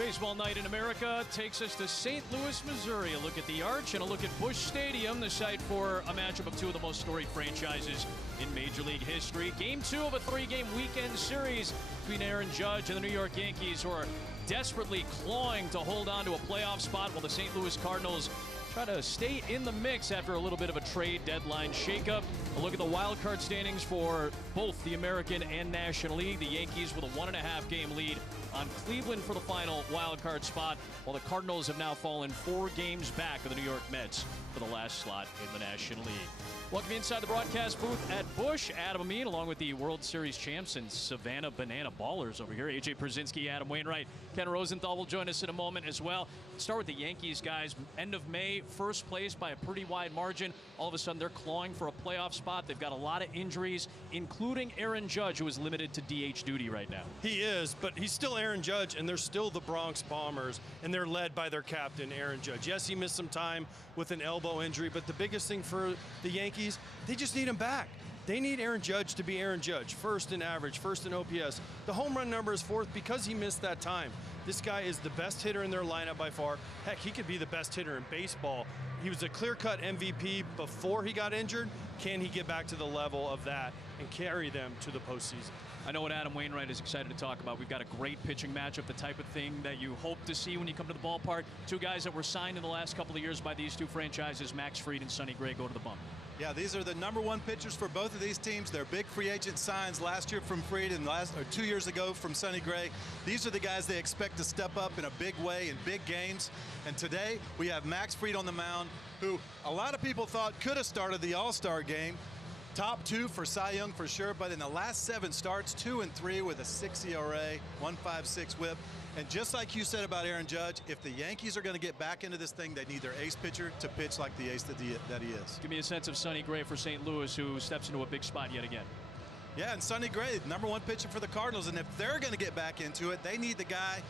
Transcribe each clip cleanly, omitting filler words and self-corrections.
Baseball Night in America takes us to St. Louis, Missouri. A look at the Arch and a look at Busch Stadium, the site for a matchup of two of the most storied franchises in Major League history. Game 2 of a 3-game weekend series between Aaron Judge and the New York Yankees, who are desperately clawing to hold on to a playoff spot, while the St. Louis Cardinals try to stay in the mix after a little bit of a trade deadline shakeup. A look at the wild card standings for both the American and National League. The Yankees with a 1.5-game lead on Cleveland for the final wild card spot, while the Cardinals have now fallen 4 games back of the New York Mets for the last slot in the National League. Welcome inside the broadcast booth at Busch. Adam Amin, along with the World Series champs and Savannah Banana Ballers over here. AJ Przinsky, Adam Wainwright, Ken Rosenthal will join us in a moment as well. Start with the Yankees, guys. End of May, first place by a pretty wide margin. All of a sudden, they're clawing for a playoff spot. They've got a lot of injuries, including Aaron Judge, who is limited to DH duty right now. He is, but he's still Aaron Judge, and they're still the Bronx Bombers, and they're led by their captain, Aaron Judge. Yes, he missed some time with an elbow injury, but the biggest thing for the Yankees, they just need him back. They need Aaron Judge to be Aaron Judge, first in average, first in OPS. The home run number is 4th because he missed that time. This guy is the best hitter in their lineup by far. Heck, he could be the best hitter in baseball. He was a clear-cut MVP before he got injured. Can he get back to the level of that and carry them to the postseason? I know what Adam Wainwright is excited to talk about. We've got a great pitching matchup, the type of thing that you hope to see when you come to the ballpark. Two guys that were signed in the last couple of years by these two franchises, Max Fried and Sonny Gray, go to the bump. Yeah, these are the #1 pitchers for both of these teams. They're big free agent signs last year from Fried and 2 years ago from Sonny Gray. These are the guys they expect to step up in a big way in big games. And today we have Max Fried on the mound, who a lot of people thought could have started the All-Star game. Top 2 for Cy Young for sure, but in the last 7 starts, 2 and 3 with a 6 ERA, 1.56 whip. And just like you said about Aaron Judge, if the Yankees are going to get back into this thing, they need their ace pitcher to pitch like the ace that he is. Give me a sense of Sonny Gray for St. Louis, who steps into a big spot yet again. Yeah, and Sonny Gray, #1 pitcher for the Cardinals, and if they're going to get back into it, they need the guy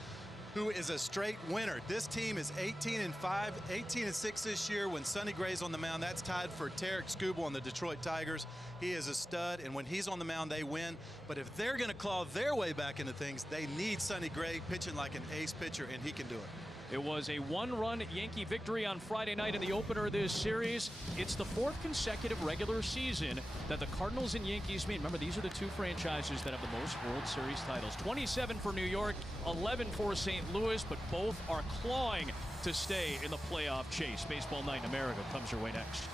who is a straight winner. This team is 18-5, 18-6 this year. When Sonny Gray's on the mound, that's tied for Tarek Skubal on the Detroit Tigers. He is a stud, and when he's on the mound, they win. But if they're going to claw their way back into things, they need Sonny Gray pitching like an ace pitcher, and he can do it. It was a 1-run Yankee victory on Friday night in the opener of this series. It's the 4th consecutive regular season that the Cardinals and Yankees meet. Remember, these are the two franchises that have the most World Series titles. 27 for New York, 11 for St. Louis, but both are clawing to stay in the playoff chase. Baseball Night in America comes your way next.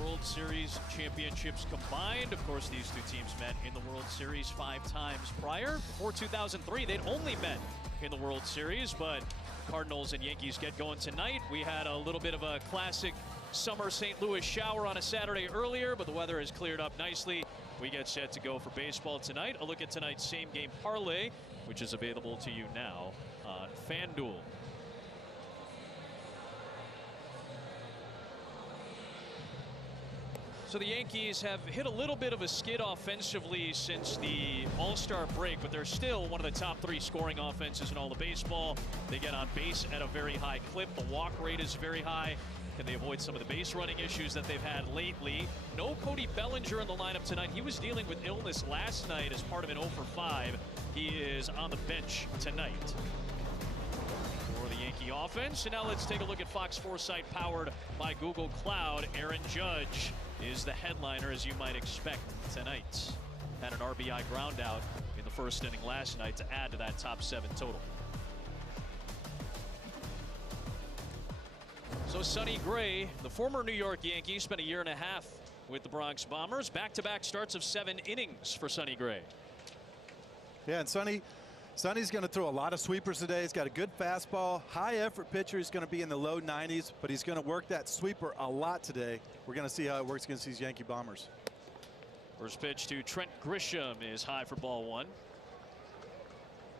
World Series championships combined. Of course, these two teams met in the World Series 5 times prior. Before 2003, they'd only met in the World Series, but Cardinals and Yankees get going tonight. We had a little bit of a classic summer St. Louis shower on a Saturday earlier, but the weather has cleared up nicely. we get set to go for baseball tonight. A look at tonight's same game parlay, which is available to you now on FanDuel. So the Yankees have hit a little bit of a skid offensively since the All-Star break, but they're still one of the top 3 scoring offenses in all of baseball. They get on base at a very high clip. The walk rate is very high. Can they avoid some of the base running issues that they've had lately? No Cody Bellinger in the lineup tonight. He was dealing with illness last night as part of an 0 for 5. He is on the bench tonight for the Yankee offense. And now let's take a look at Fox Foresight powered by Google Cloud. Aaron Judge is the headliner, as you might expect tonight. Had an RBI ground out in the first inning last night to add to that top 7 total. So Sonny Gray, the former New York Yankee, spent a year and a half with the Bronx Bombers. Back-to-back starts of 7 innings for Sonny Gray. Yeah, and Sonny's going to throw a lot of sweepers today. He's got a good fastball, high effort pitcher. He's going to be in the low 90s, but he's going to work that sweeper a lot today. We're going to see how it works against these Yankee Bombers. First pitch to Trent Grisham is high for ball 1.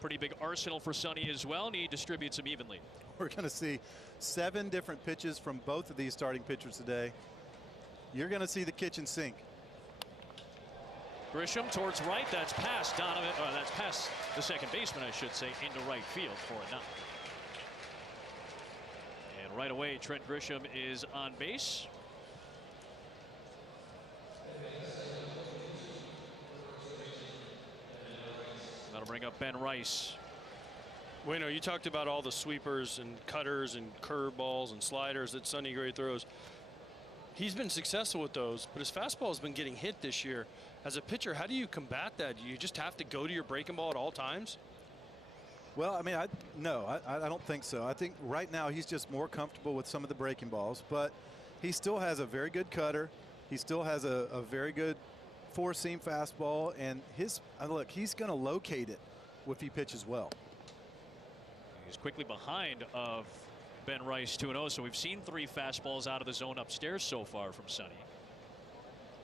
Pretty big arsenal for Sonny as well, and he distributes them evenly. We're going to see 7 different pitches from both of these starting pitchers today. You're going to see the kitchen sink. Grisham towards right. That's past Donovan. That's past the second baseman, I should say, into right field for a knock. And right away, Trent Grisham is on base. That'll bring up Ben Rice. Bueno, you talked about all the sweepers and cutters and curveballs and sliders that Sonny Gray throws. He's been successful with those, but his fastball has been getting hit this year. As a pitcher, how do you combat that? Do you just have to go to your breaking ball at all times? Well, I mean, I don't think so. I think right now he's just more comfortable with some of the breaking balls, but he still has a very good cutter. He still has a very good 4-seam fastball, and look, he's going to locate it if he pitches well. He's quickly behind of Ben Rice 2-0, so we've seen 3 fastballs out of the zone upstairs so far from Sonny.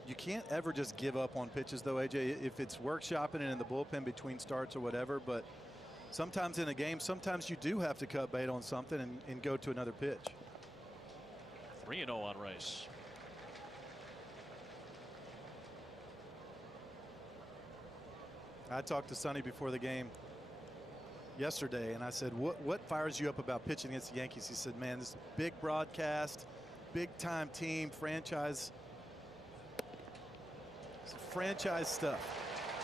You can't ever just give up on pitches, though, AJ, if it's workshopping it in the bullpen between starts or whatever. But sometimes in a game, sometimes you do have to cut bait on something and go to another pitch. 3-0 on Rice. I talked to Sonny before the game yesterday, and I said, what fires you up about pitching against the Yankees? He said, man, this big broadcast, big-time team, franchise stuff.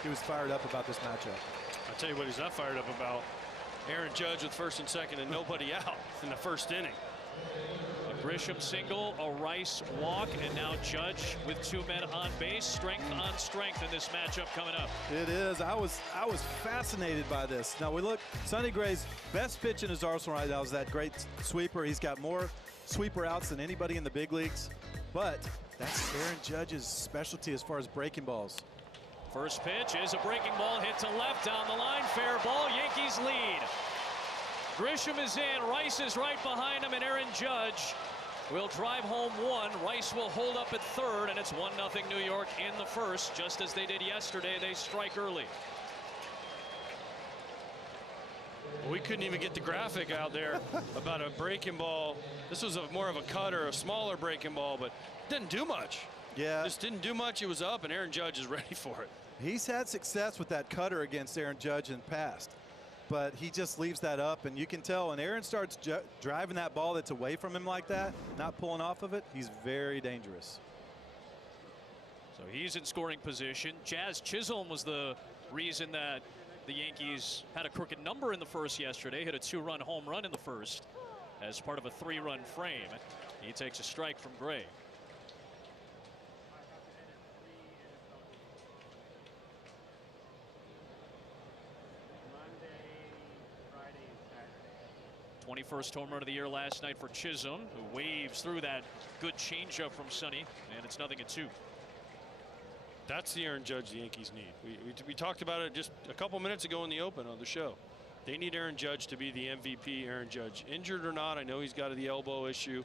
He was fired up about this matchup. I'll tell you what he's not fired up about. Aaron Judge with first and second and nobody out in the first inning. A Grisham single, a Rice walk, and now Judge with 2 men on base. Strength on strength in this matchup coming up. It is. I was fascinated by this. Now we look, Sonny Gray's best pitch in his arsenal right now is that great sweeper. He's got more sweeper outs than anybody in the big leagues, but that's Aaron Judge's specialty as far as breaking balls. First pitch is a breaking ball hit to left down the line. Fair ball. Yankees lead. Grisham is in. Rice is right behind him, and Aaron Judge will drive home 1. Rice will hold up at third, and it's 1-0 New York in the first. Just as they did yesterday, they strike early. We couldn't even get the graphic out there about a breaking ball. This was more of a cutter, a smaller breaking ball, but didn't do much. Yeah. Just didn't do much. It was up, and Aaron Judge is ready for it. He's had success with that cutter against Aaron Judge in the past, but he just leaves that up, and you can tell when Aaron starts driving that ball that's away from him like that, not pulling off of it, he's very dangerous. So he's in scoring position. Jazz Chisholm was the reason that the Yankees had a crooked number in the first yesterday. Hit a 2-run home run in the first as part of a 3-run frame. He takes a strike from Gray. Friday, and Saturday. 21st home run of the year last night for Chisholm, who waves through that good changeup from Sonny, and it's 0-2. That's the Aaron Judge the Yankees need. We talked about it just a couple minutes ago in the open on the show. They need Aaron Judge to be the MVP. Aaron Judge, injured or not, I know he's got the elbow issue.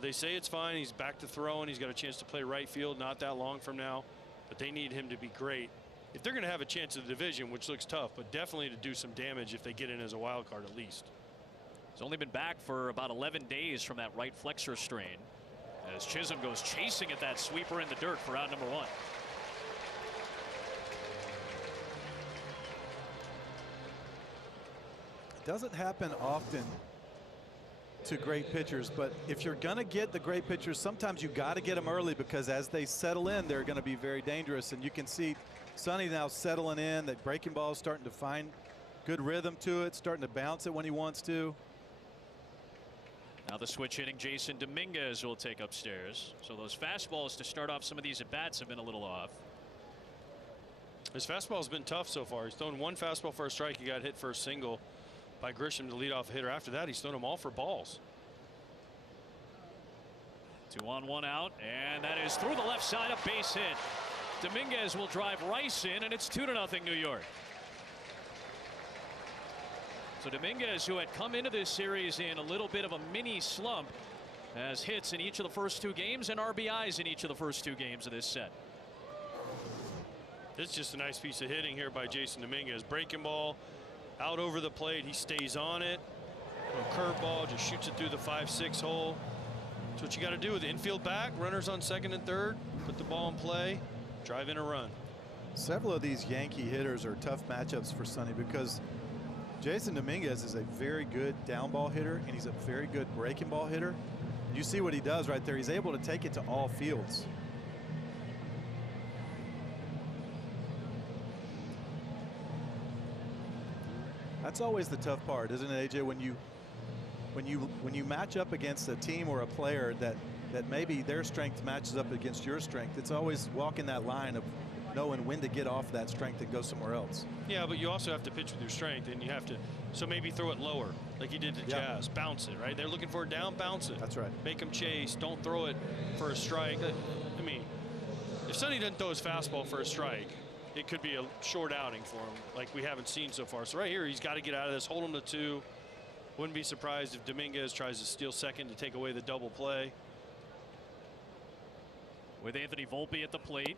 They say it's fine. He's back to throwing. He's got a chance to play right field not that long from now. but they need him to be great if they're going to have a chance of the division, which looks tough, but definitely to do some damage if they get in as a wild card at least. He's only been back for about 11 days from that right flexor strain, as Chisholm goes chasing at that sweeper in the dirt for out number 1. It doesn't happen often to great pitchers, but if you're going to get the great pitchers, sometimes you got to get them early, because as they settle in, they're going to be very dangerous. And you can see Sonny now settling in. That breaking ball is starting to find good rhythm to it, starting to bounce it when he wants to. Now the switch hitting Jason Dominguez will take upstairs. So those fastballs to start off some of these at bats have been a little off. His fastball's been tough so far. He's thrown one fastball for a strike. He got hit for a single by Grisham, the leadoff hitter. After that, he's thrown them all for balls. 2 on 1 out, and that is through the left side, a base hit. Dominguez will drive Rice in, and it's 2-0 New York. So Dominguez, who had come into this series in a little bit of a mini slump, has hits in each of the first 2 games and RBIs in each of the first 2 games of this set. This is just a nice piece of hitting here by Jason Dominguez. Breaking ball out over the plate. He stays on it. A curveball, just shoots it through the 5-6 hole. That's what you got to do with the infield back. Runners on second and third. Put the ball in play. Drive in a run. Several of these Yankee hitters are tough matchups for Sonny, because Jason Dominguez is a very good down ball hitter, and he's a very good breaking ball hitter. You see what he does right there. He's able to take it to all fields. That's always the tough part, isn't it, AJ? When you match up against a team or a player that maybe their strength matches up against your strength, it's always walking that line of knowing when to get off that strength and go somewhere else. Yeah, but you also have to pitch with your strength, and you have to, so maybe throw it lower like you did to Jazz. Bounce it, right? They're looking for it down, bounce it. That's right. Make them chase. Don't throw it for a strike. I mean, if Sonny doesn't throw his fastball for a strike, it could be a short outing for him, like we haven't seen so far. So right here, he's got to get out of this, hold him to 2. Wouldn't be surprised if Dominguez tries to steal second to take away the double play. With Anthony Volpe at the plate.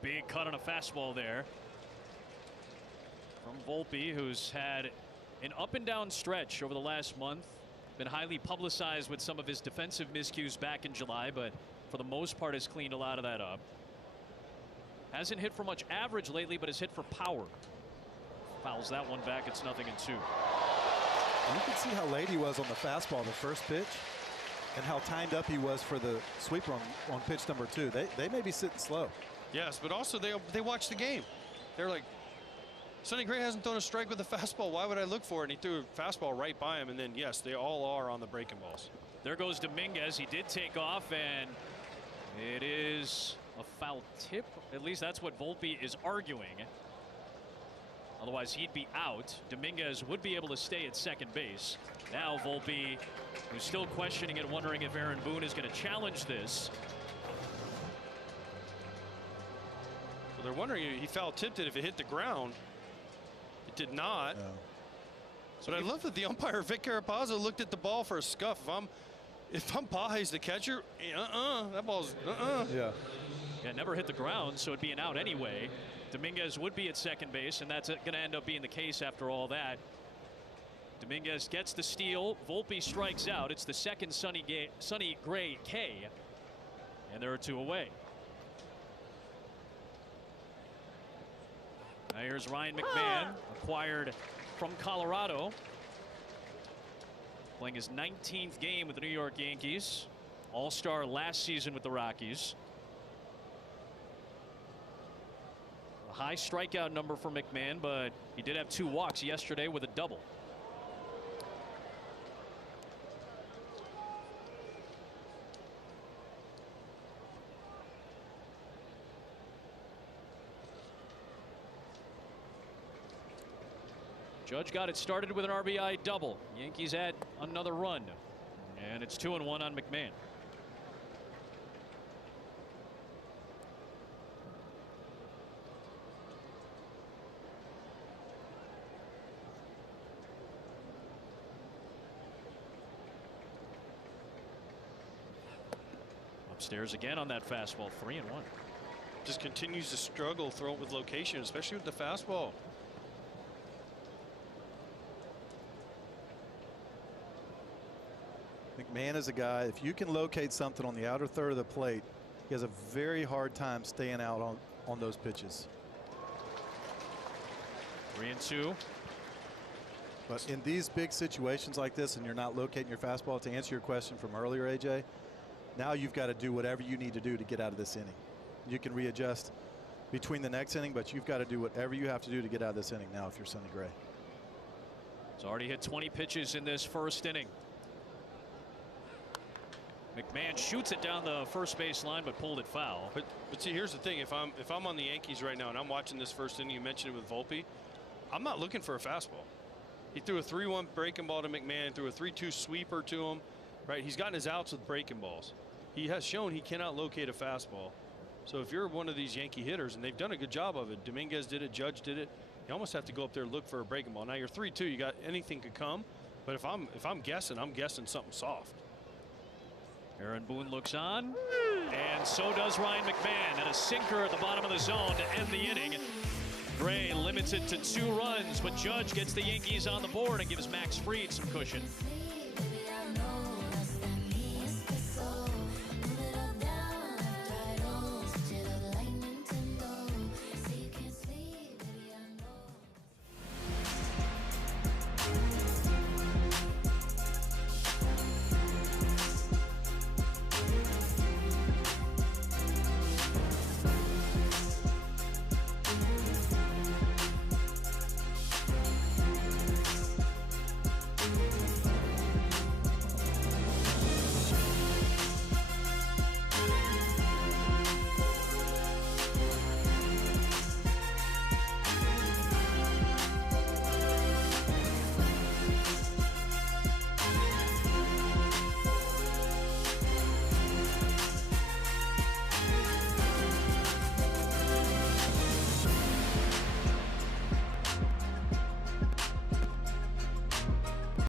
Big cut on a fastball there from Volpe, who's had an up and down stretch over the last month. Been highly publicized with some of his defensive miscues back in July, but for the most part has cleaned a lot of that up. Hasn't hit for much average lately, but has hit for power. Fouls that one back. It's 0-2. You can see how late he was on the fastball, the first pitch, and how timed up he was for the sweeper on pitch number 2. They may be sitting slow. Yes, but also they watch the game. They're like, Sonny Gray hasn't thrown a strike with a fastball. Why would I look for it? And he threw a fastball right by him. And then, yes, they all are on the breaking balls. There goes Dominguez. He did take off, and it is a foul tip. At least that's what Volpe is arguing. Otherwise, he'd be out. Dominguez would be able to stay at second base. Now Volpe, who's still questioning it, wondering if Aaron Boone is going to challenge this. Well, they're wondering if he foul tipped it if it hit the ground. It did not. No. But I love that the umpire, Vic Carapazzo, looked at the ball for a scuff. If I'm Pages the catcher, that ball's Yeah. Yeah, never hit the ground, so it'd be an out anyway. Dominguez would be at second base, and that's going to end up being the case after all that. Dominguez gets the steal. Volpe strikes out. It's the second Sonny Gray K, and there are 2 away. Now here's Ryan McMahon, acquired from Colorado, playing his 19th game with the New York Yankees. All-star last season with the Rockies. A high strikeout number for McMahon, but he did have 2 walks yesterday with a double. Judge got it started with an RBI double. Yankees add another run, and it's 2-1 on McMahon. Upstairs again on that fastball, 3-1. just continues to struggle throwing with location, especially with the fastball. McMahon is a guy, if you can locate something on the outer third of the plate, he has a very hard time staying out on those pitches. 3-2. But in these big situations like this, and you're not locating your fastball, to answer your question from earlier, AJ, now you've got to do whatever you need to do to get out of this inning. You can readjust between the next inning, but you've got to do whatever you have to do to get out of this inning now if you're Sonny Gray. He's already hit 20 pitches in this first inning. McMahon shoots it down the first base line, but pulled it foul. But see, here's the thing: if I'm on the Yankees right now and I'm watching this first inning, you mentioned it with Volpe, I'm not looking for a fastball. He threw a 3-1 breaking ball to McMahon, threw a 3-2 sweeper to him. Right, he's gotten his outs with breaking balls. He has shown he cannot locate a fastball. So if you're one of these Yankee hitters, and they've done a good job of it, Dominguez did it, Judge did it, you almost have to go up there and look for a breaking ball. Now you're 3-2, you got anything could come, but if I'm guessing, I'm guessing something soft. Aaron Boone looks on, and so does Ryan McMahon, and a sinker at the bottom of the zone to end the inning. Gray limits it to 2 runs, but Judge gets the Yankees on the board and gives Max Fried some cushion.